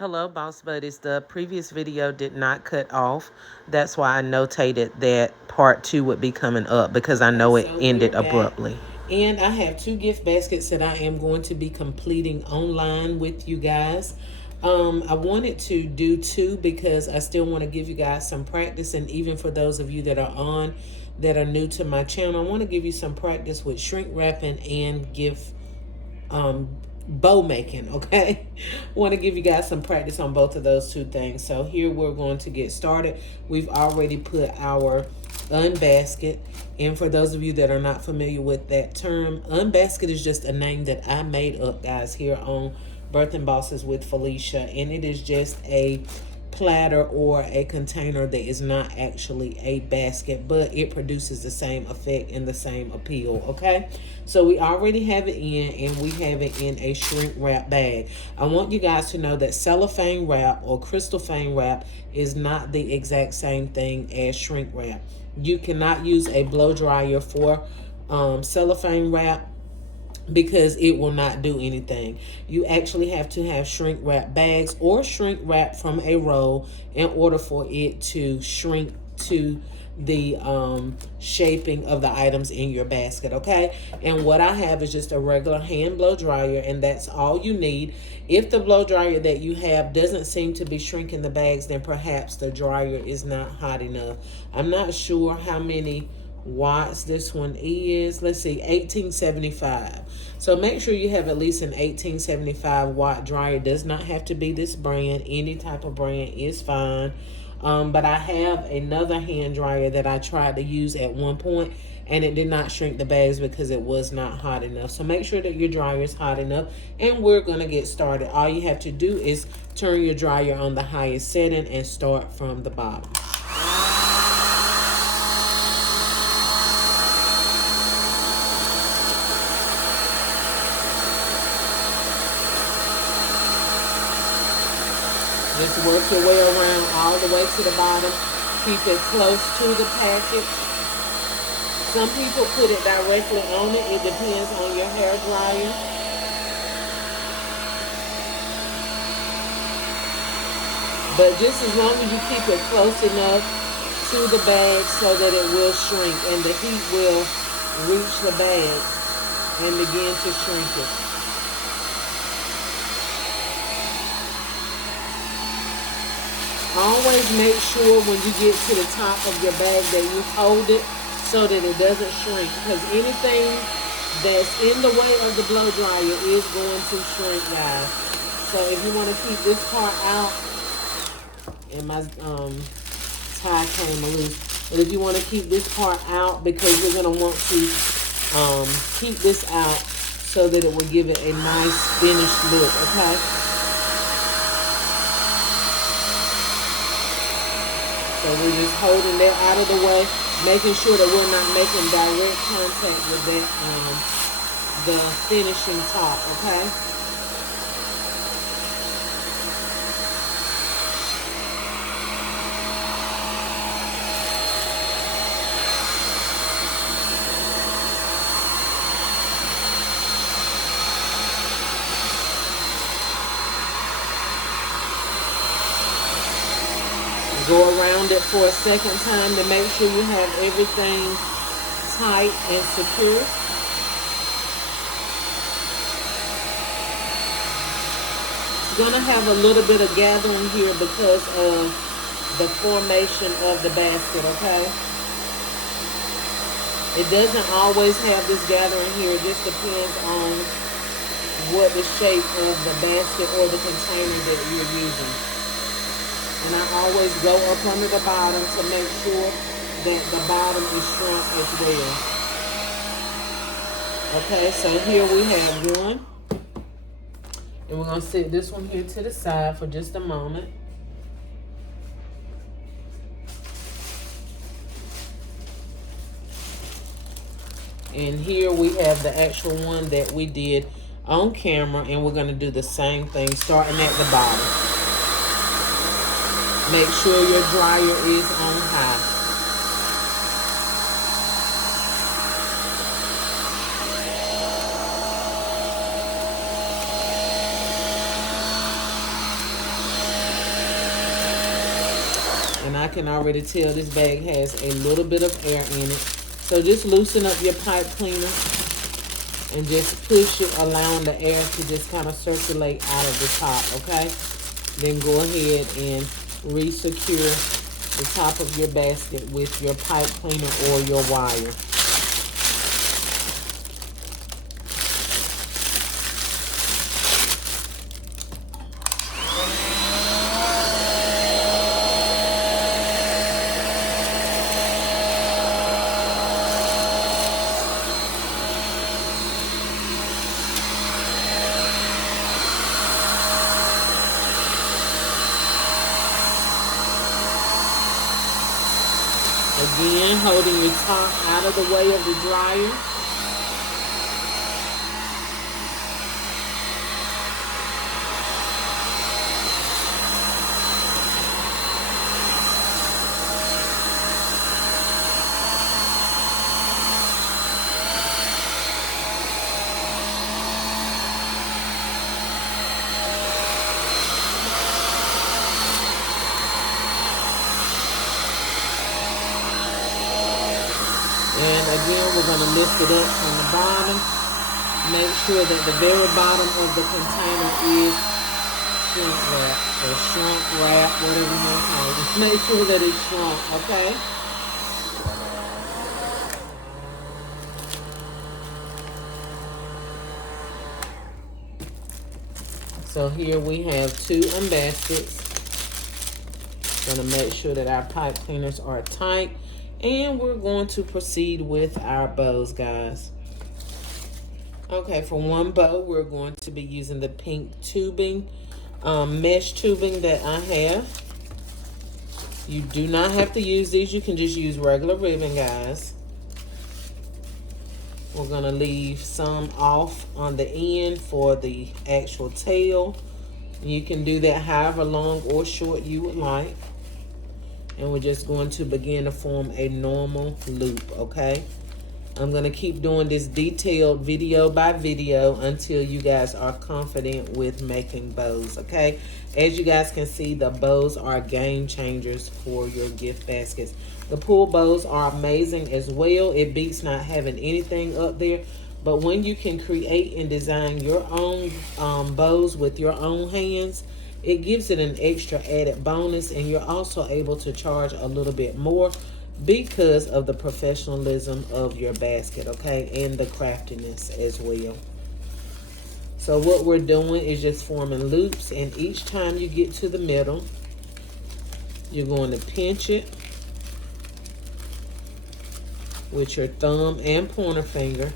Hello, Boss Buddies. The previous video did not cut off. That's why I notated that part 2 would be coming up because I know it ended abruptly. And I have 2 gift baskets that I am going to be completing online with you guys. I wanted to do 2 because I still want to give you guys some practice, and even for those of you that are on that are new to my channel, I want to give you some practice with shrink wrapping and gift bow making. Okay, want to give you guys some practice on both of those 2 things. So here we're going to get started. We've already put our unbasket, and for those of you that are not familiar with that term, unbasket is just a name that I made up, guys, here on Birthing Bosses with Felicia, and it is just a platter or a container that is not actually a basket, but it produces the same effect and the same appeal. Okay, so we already have it in, and we have it in a shrink wrap bag. I want you guys to know that cellophane wrap or crystal fan wrap is not the exact same thing as shrink wrap. You cannot use a blow dryer for cellophane wrap because it will not do anything. You actually have to have shrink wrap bags or shrink wrap from a roll in order for it to shrink to the shaping of the items in your basket. Okay, and what I have is just a regular hand blow dryer, and that's all you need. If the blow dryer that you have doesn't seem to be shrinking the bags, then perhaps the dryer is not hot enough. I'm not sure how many watts this one is. Let's see, 1875. So make sure you have at least an 1875 watt dryer. It does not have to be this brand. Any type of brand is fine. But I have another hand dryer that I tried to use at one point, and it did not shrink the bags because it was not hot enough. So make sure that your dryer is hot enough, and we're going to get started. All you have to do is turn your dryer on the highest setting and start from the bottom. Just work your way around all the way to the bottom. Keep it close to the package. Some people put it directly on it. It depends on your hair dryer. But just as long as you keep it close enough to the bag so that it will shrink and the heat will reach the bag and begin to shrink it. Always make sure when you get to the top of your bag that you hold it so that it doesn't shrink, because anything that's in the way of the blow dryer is going to shrink, guys. So if you want to keep this part out, and my tie came loose, but if you want to keep this part out, because you're going to want to keep this out so that it will give it a nice finished look. Okay. So we're just holding that out of the way, making sure that we're not making direct contact with that, the finishing top, okay? Go around it for a second time to make sure you have everything tight and secure. It's going to have a little bit of gathering here because of the formation of the basket, okay? It doesn't always have this gathering here. It just depends on what the shape of the basket or the container that you're using. And I always go up under the bottom to make sure that the bottom is shrunk as well. Okay, so here we have one. And we're going to set this one here to the side for just a moment. And here we have the actual one that we did on camera, and we're going to do the same thing starting at the bottom. Make sure your dryer is on high. can already tell this bag has a little bit of air in it. So just loosen up your pipe cleaner and just push it, allowing the air to just kind of circulate out of the top, okay? Then go ahead and re-secure the top of your basket with your pipe cleaner or your wire. Again, holding your top out of the way of the dryer. And again, we're going to lift it up from the bottom. Make sure that the very bottom of the container is shrink wrap or shrunk wrap, whatever you want to call it. Make sure that it's shrunk, okay? So here we have 2 unbaskets. Going to make sure that our pipe cleaners are tight. And we're going to proceed with our bows, guys. Okay, for one bow, we're going to be using the pink tubing, mesh tubing that I have. You do not have to use these. You can just use regular ribbon, guys. We're going to leave some off on the end for the actual tail. You can do that however long or short you would like. And we're just going to begin to form a normal loop, okay? I'm going to keep doing this detailed video by video until you guys are confident with making bows, okay? As you guys can see, the bows are game changers for your gift baskets. The pull bows are amazing as well. It beats not having anything up there. But when you can create and design your own bows with your own hands, it gives it an extra added bonus, and you're also able to charge a little bit more because of the professionalism of your basket, okay, and the craftiness as well. So what we're doing is just forming loops, and each time you get to the middle, you're going to pinch it with your thumb and pointer finger,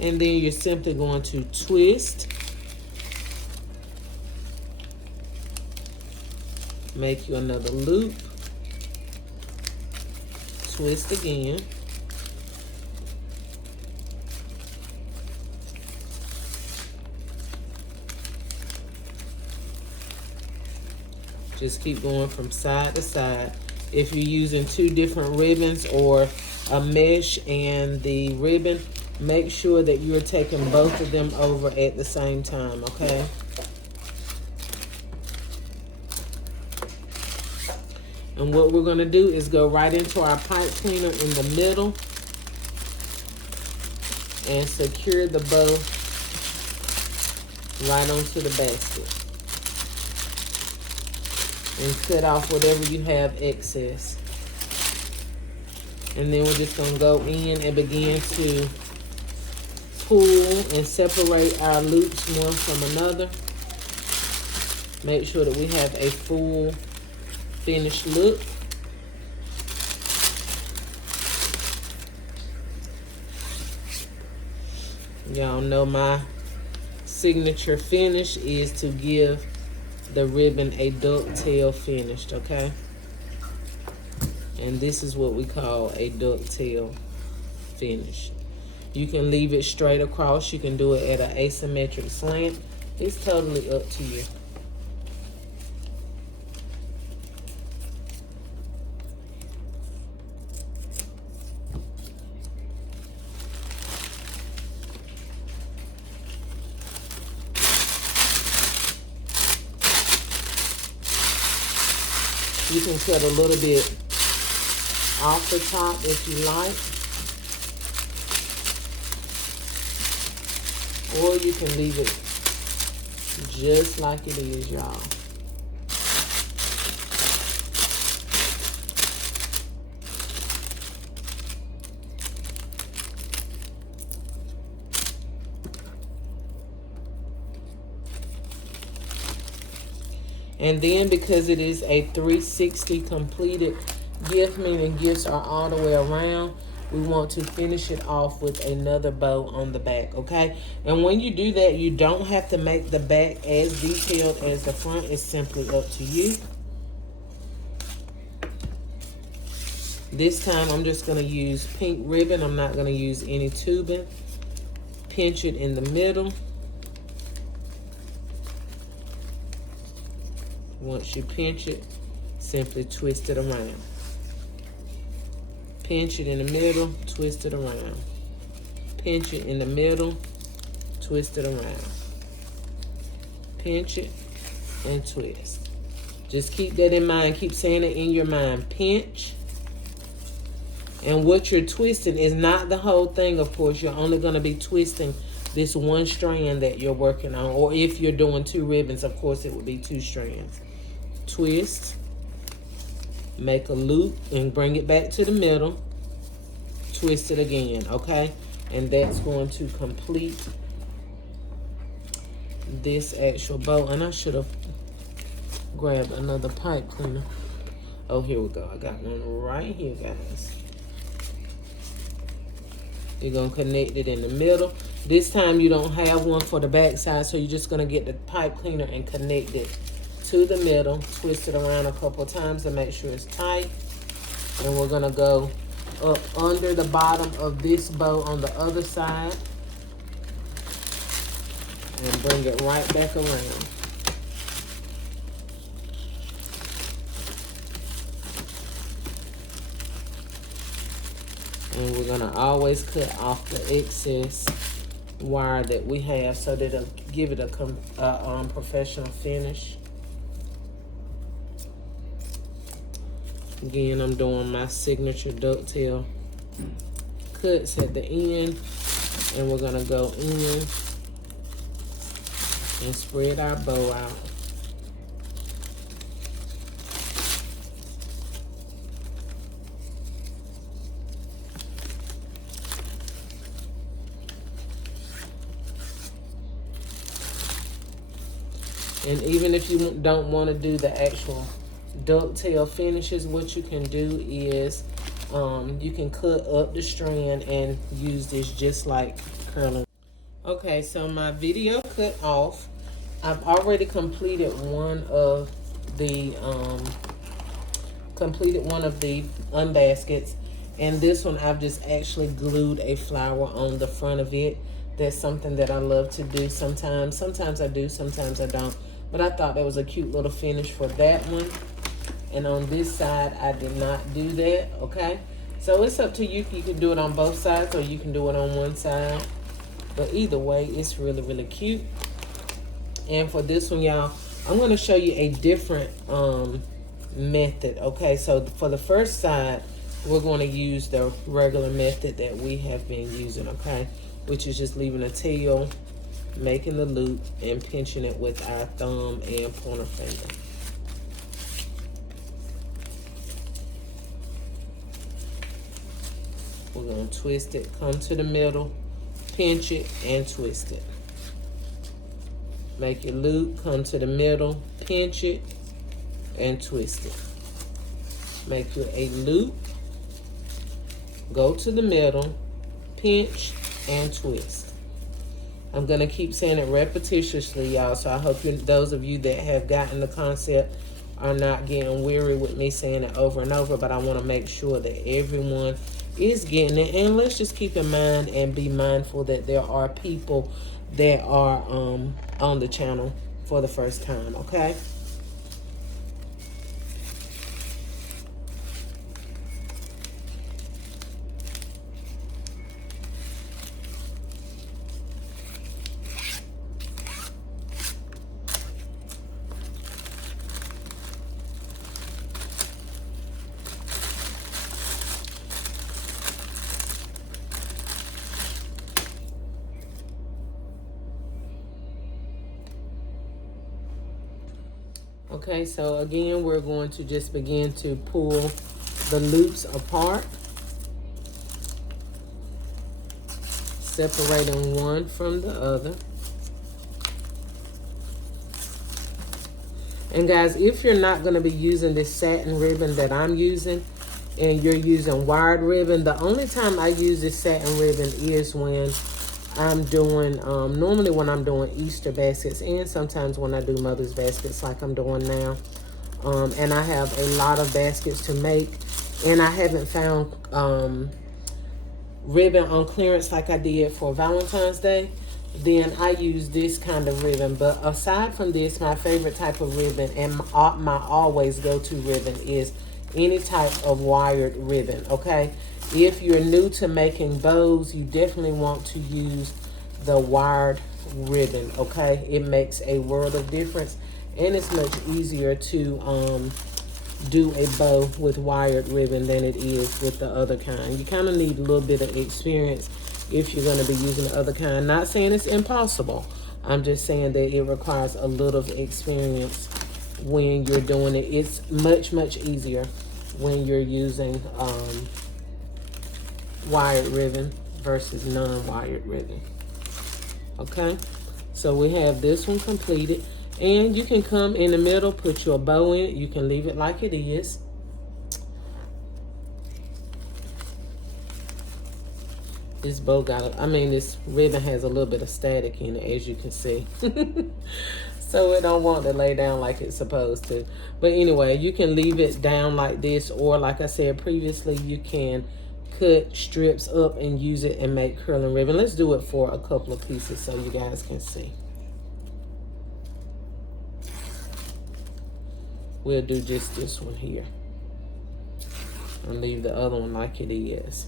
and then you're simply going to twist. Make you another loop, twist again, just keep going from side to side. If you're using 2 different ribbons or a mesh and the ribbon, make sure that you're taking both of them over at the same time, okay? And what we're going to do is go right into our pipe cleaner in the middle and secure the bow right onto the basket. And cut off whatever you have excess. And then we're just going to go in and begin to pull and separate our loops one from another. Make sure that we have a full finished look. Y'all know my signature finish is to give the ribbon a ducktail finish, okay? And this is what we call a ducktail finish. You can leave it straight across. You can do it at an asymmetric slant. It's totally up to you. You can cut a little bit off the top if you like. Or you can leave it just like it is, y'all. And then because it is a 360 completed gift, meaning gifts are all the way around, we want to finish it off with another bow on the back, okay? And when you do that, you don't have to make the back as detailed as the front. It's simply up to you. This time, I'm just going to use pink ribbon. I'm not going to use any tubing. Pinch it in the middle. Once you pinch it, simply twist it around. Pinch it in the middle, twist it around. Pinch it in the middle, twist it around. Pinch it and twist. Just keep that in mind. Keep saying it in your mind. Pinch. And what you're twisting is not the whole thing, of course. You're only going to be twisting this one strand that you're working on. Or if you're doing 2 ribbons, of course, it would be 2 strands. Twist. Make a loop and bring it back to the middle. Twist it again, okay? And that's going to complete this actual bow. And I should have grabbed another pipe cleaner. Oh, here we go. I got one right here, guys. You're going to connect it in the middle. This time you don't have one for the back side, so you're just going to get the pipe cleaner and connect it to the middle. Twist it around a couple times to make sure it's tight. And we're going to go up under the bottom of this bow on the other side and bring it right back around. And we're going to always cut off the excess wire that we have so that it'll give it a professional finish. Again, I'm doing my signature ducktail cuts at the end. And we're going to go in and spread our bow out. And even if you don't want to do the actual ducktail finishes, what you can do is you can cut up the strand and use this just like curling. Okay, so my video cut off. I've already completed one of the unbaskets, and this one I've just actually glued a flower on the front of it. That's something that I love to do sometimes. Sometimes I do, sometimes I don't. But I thought that was a cute little finish for that one. And on this side, I did not do that, okay? So it's up to you. You can do it on both sides or you can do it on one side. But either way, it's really, really cute. And for this one, y'all, I'm going to show you a different method, okay? So for the first side, we're going to use the regular method that we have been using, okay? Which is just leaving a tail, making the loop, and pinching it with our thumb and pointer finger. We're going to twist it, come to the middle, pinch it, and twist it. Make your loop, come to the middle, pinch it, and twist it. Make you a loop, go to the middle, pinch, and twist. I'm going to keep saying it repetitiously, y'all, so I hope those of you that have gotten the concept are not getting weary with me saying it over and over, but I want to make sure that everyone is getting it. And let's just keep in mind and be mindful that there are people that are on the channel for the first time, okay? Okay, so again, we're going to just begin to pull the loops apart, separating one from the other. And guys, if you're not going to be using this satin ribbon that I'm using, and you're using wired ribbon, the only time I use this satin ribbon is when I'm doing, normally when I'm doing Easter baskets, and sometimes when I do Mother's baskets like I'm doing now. And I have a lot of baskets to make, and I haven't found ribbon on clearance like I did for Valentine's Day, then I use this kind of ribbon. But aside from this, my favorite type of ribbon and my always go-to ribbon is any type of wired ribbon, okay? If you're new to making bows, you definitely want to use the wired ribbon, okay? It makes a world of difference, and it's much easier to do a bow with wired ribbon than it is with the other kind. You kind of need a little bit of experience if you're going to be using the other kind. Not saying it's impossible. I'm just saying that it requires a little experience when you're doing it. It's much, much easier when you're using wired ribbon versus non-wired ribbon. Okay, so we have this one completed. And you can come in the middle, put your bow in it. You can leave it like it is. This bow this ribbon has a little bit of static in it, as you can see. So it don't want to lay down like it's supposed to. But anyway, you can leave it down like this, or like I said previously, you can cut strips up and use it and make curling ribbon. Let's do it for a couple of pieces so you guys can see. We'll do just this one here and leave the other one like it is.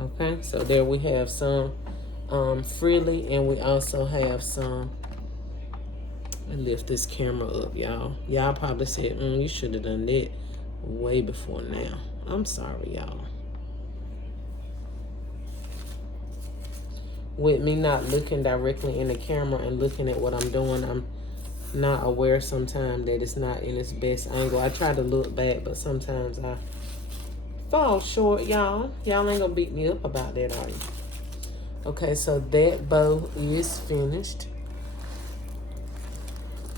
Okay, so there we have some frilly, and we also have some. Let me lift this camera up, y'all. Y'all probably said, you should have done that way before now. I'm sorry, y'all. With me not looking directly in the camera and looking at what I'm doing, I'm not aware sometimes that it's not in its best angle. I try to look back, but sometimes I fall short, y'all. Y'all ain't gonna beat me up about that, are you? Okay, so that bow is finished.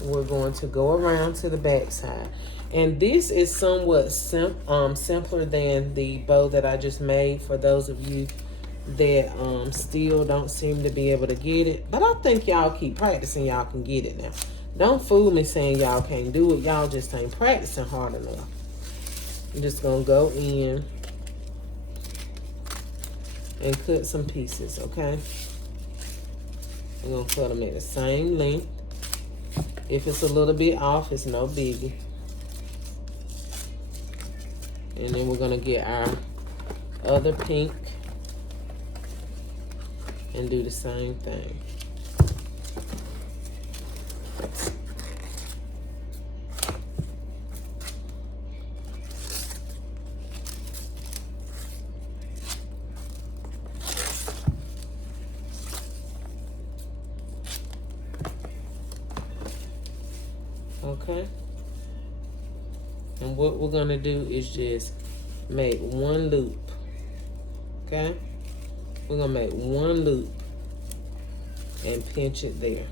We're going to go around to the back side. And this is somewhat simpler than the bow that I just made, for those of you that still don't seem to be able to get it. But I think y'all keep practicing, y'all can get it now. Don't fool me saying y'all can't do it. Y'all just ain't practicing hard enough. I'm just going to go in and cut some pieces, okay? I'm going to cut them at the same length. If it's a little bit off, it's no biggie. And then we're gonna get our other pink and do the same thing. Okay, and what we're gonna do is just make one loop. Okay, we're gonna make one loop and pinch it there.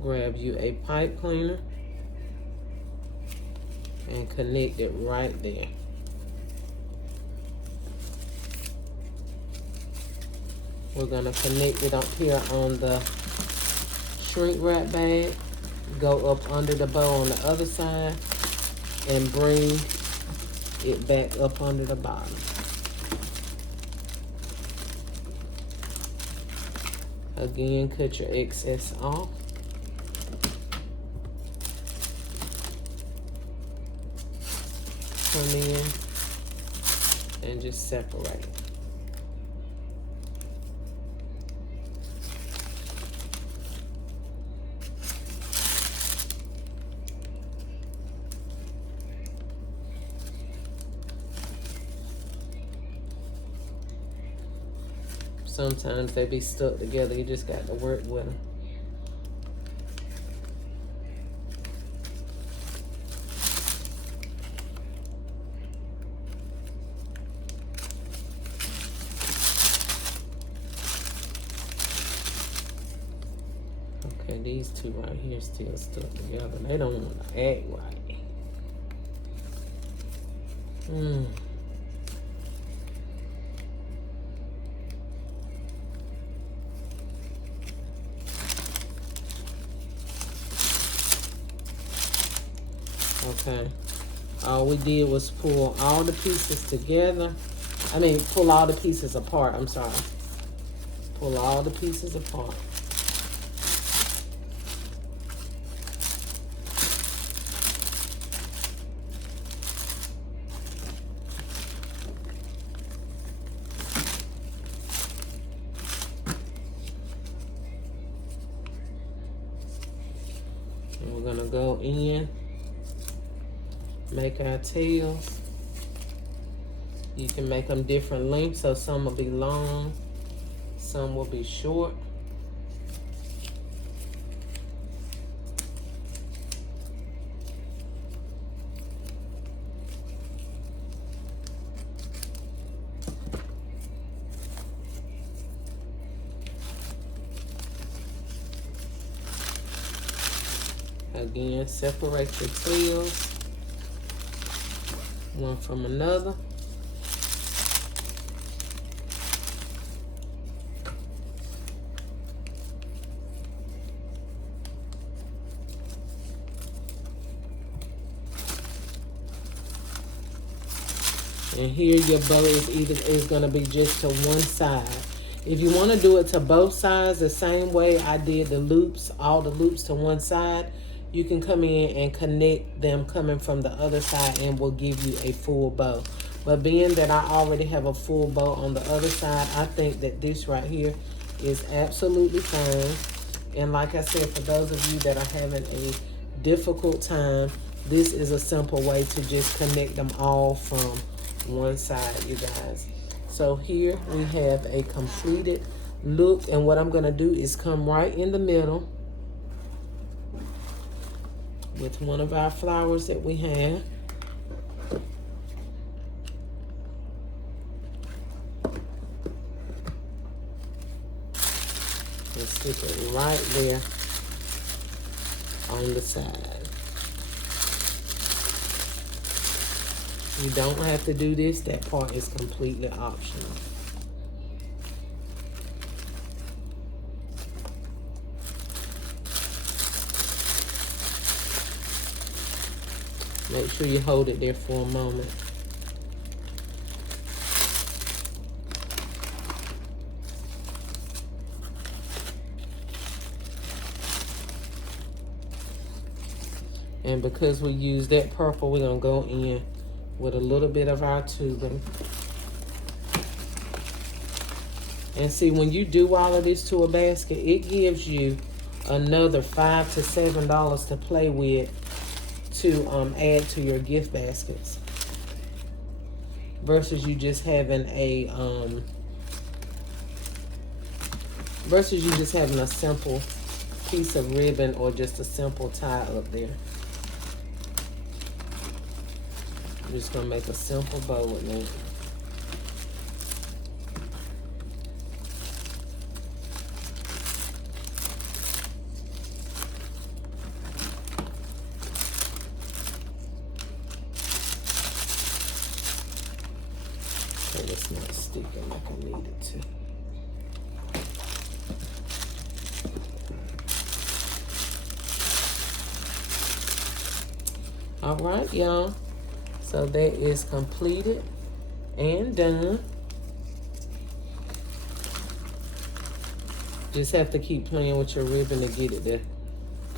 Grab you a pipe cleaner and connect it right there. We're gonna connect it up here on the shrink wrap bag, go up under the bow on the other side, and bring it back up under the bottom. Again, cut your excess off. Come in and just separate. Sometimes they be stuck together. You just got to work with them. Okay, these two right here still stuck together. They don't want to act right. Okay, all we did was pull all the pieces together. I mean, pull all the pieces apart. I'm sorry. Pull all the pieces apart. And we're gonna go in, make our tails. You can make them different lengths, so some will be long, some will be short. Again, separate your tails one from another. And here your bow is going to be just to one side. If you want to do it to both sides the same way I did the loops, all the loops to one side, you can come in and connect them coming from the other side and will give you a full bow. But being that I already have a full bow on the other side, I think that this right here is absolutely fine. And like I said, for those of you that are having a difficult time, this is a simple way to just connect them all from one side, you guys. So here we have a completed look, and what I'm going to do is come right in the middle with one of our flowers that we have. And stick it right there on the side. You don't have to do this. That part is completely optional. Make sure you hold it there for a moment. And because we use that purple, we're going to go in with a little bit of our tubing. And see, when you do all of this to a basket, it gives you another $5 to $7 to play with to add to your gift baskets, versus you just having a simple piece of ribbon or just a simple tie up there. I'm just gonna make a simple bow with that. Okay, it's not sticking like I need it to. All right, y'all. So that is completed and done. Just have to keep playing with your ribbon to get it to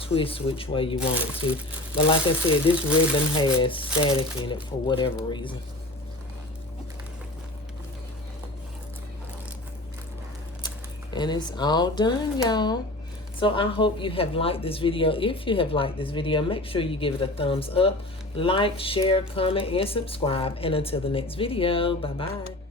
twist which way you want it to. But like I said, this ribbon has static in it for whatever reason. And it's all done, y'all. So I hope you have liked this video. If you have liked this video, make sure you give it a thumbs up, like, share, comment, and subscribe. And until the next video, bye-bye.